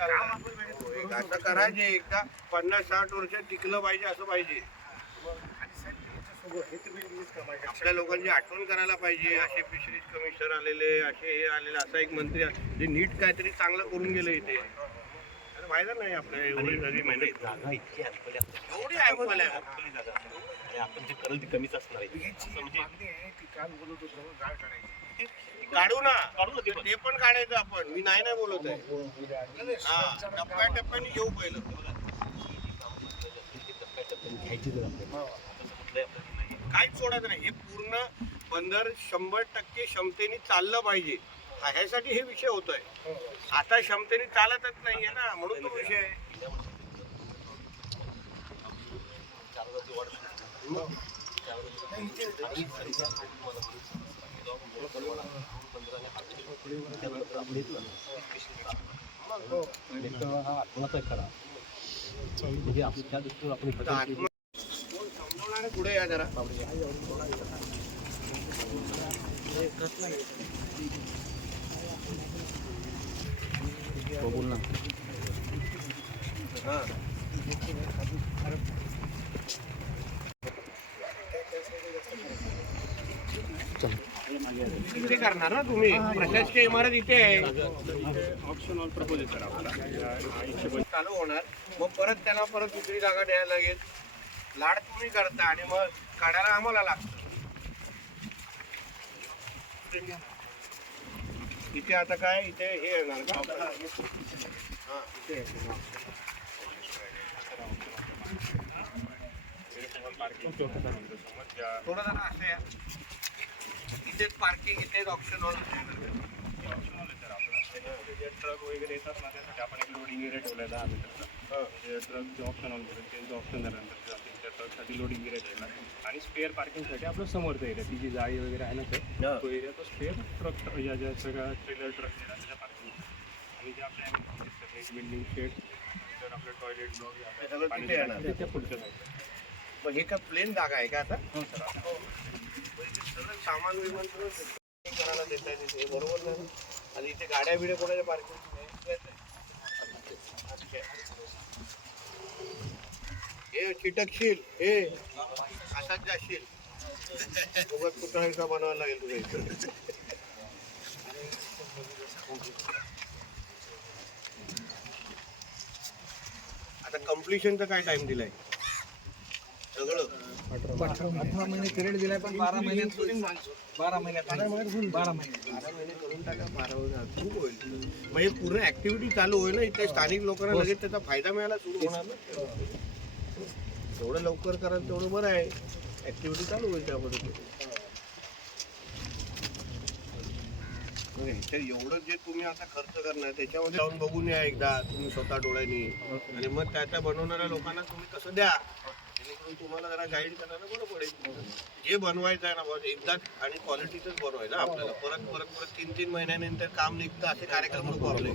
असं करायचे एकदा पन्नास साठ वर्ष टिकलं पाहिजे असं पाहिजे. आपल्या लोकांची आठवण करायला पाहिजे. असे फिशरीज कमिशनर आलेले असे हे आलेले असा एक मंत्री आहे, जे नीट काहीतरी चांगलं करून गेलं इथे. फायदा नाही आपल्या एवढी सगळी मेहनत. जागा इतकी. एवढी ऐकवायला अल्पली जागा. आणि आपण जे करेल ती कमीच असणार आहे. म्हणजे काढू ना काढू ना. ते पण. ते पण काढायचं आपण. मी नाही नाही बोलत आहे. हा टप्प्या टप्प्याने घेऊ पहिलं. काहीच सोडायचं नाही. हे पूर्ण बंदर शंभर टक्के क्षमतेने चाललं पाहिजे. हा- ह्यासाठी हे विषय होतोय. आता क्षमतेने चालतच नाहीये ना. म्हणून तो विषय आहे. खरा म्हणजे आपण त्या आपण पुढे या जरा बोल ना हा. इथे करणार ना तुम्ही? प्रशासकीय इमारत इथे आहे. ऑप्शन ऑप्शनल प्रपोज सर आपला चालू होणार. मग परत त्याला परत दुसरी जागा द्यायला लागेल. लाड तुम्ही करता आणि मग काढायला आम्हाला लागतं. इथे आता काय? इथे हे येणार का? हा, इथे येणार. समज थोडं जरा असं या. इथेच पार्किंग इथेच ऑप्शन जे ट्रक वगैरे येतात ना त्यासाठी आपण एक लोडिंग एरिया ठेवला आहे दहा मीटरचा म्हणजे ट्रकचे ऑप्शन ऑन करून त्यांचं ऑप्शन झाल्यानंतर त्या ट्रकसाठी लोडिंग एरिया ठेवला आहे. आणि स्पेअर पार्किंगसाठी आपलं समोरचा एरिया ती जी जाळी वगैरे आहे ना सर तो एरिया तो स्पेअर ट्रक या ज्या सगळ्या ट्रेलर ट्रक त्याच्या पार्किंग आणि जे आपल्या बिल्डिंग शेड आपलं टॉयलेट हे ब्लॉक तिथे येणार. त्या पुढच्या साईडला मग हे काय प्लेन जागा आहे का आता? हो सामान विमान करायला देता येते हे बरोबर नाही? आणि इथे गाड्या बिड्या कोणाच्या पार्किंग हे. चिटकशील हे असाच जाशील उगाच कुठं का बनवायला लागेल तुला इथं. आता कम्प्लिशनचा काय टाइम दिलाय? अठरा महिने क्रेड दिलाय पण बारा महिन्यात बारा महिन्यात बारा महिने बारा महिने करून टाका. बारा खूप होईल म्हणजे पूर्ण ऍक्टिव्हिटी चालू होईल ना इथे स्थानिक लोकांना लगेच त्याचा फायदा मिळायला सुरू होणार ना. जेवढं लवकर कराल तेवढं बरं आहे. ऍक्टिव्हिटी चालू होईल त्या पद्धतीने म्हणजे एवढं जे तुम्ही आता खर्च करणार त्याच्यामध्ये जाऊन बघून या एकदा तुम्ही स्वतः डोळ्यांनी. आणि मग त्या त्या बनवणाऱ्या लोकांना तुम्ही कसं द्या? जेणेकरून तुम्हाला जरा गाईड करायला बरं पडेल जे बनवायचं आहे ना बस एकदा आणि क्वालिटीचंच बनवायचं आपल्याला. परत परत परत तीन तीन महिन्यानंतर काम निघतं असे कार्यक्रम नको आपले.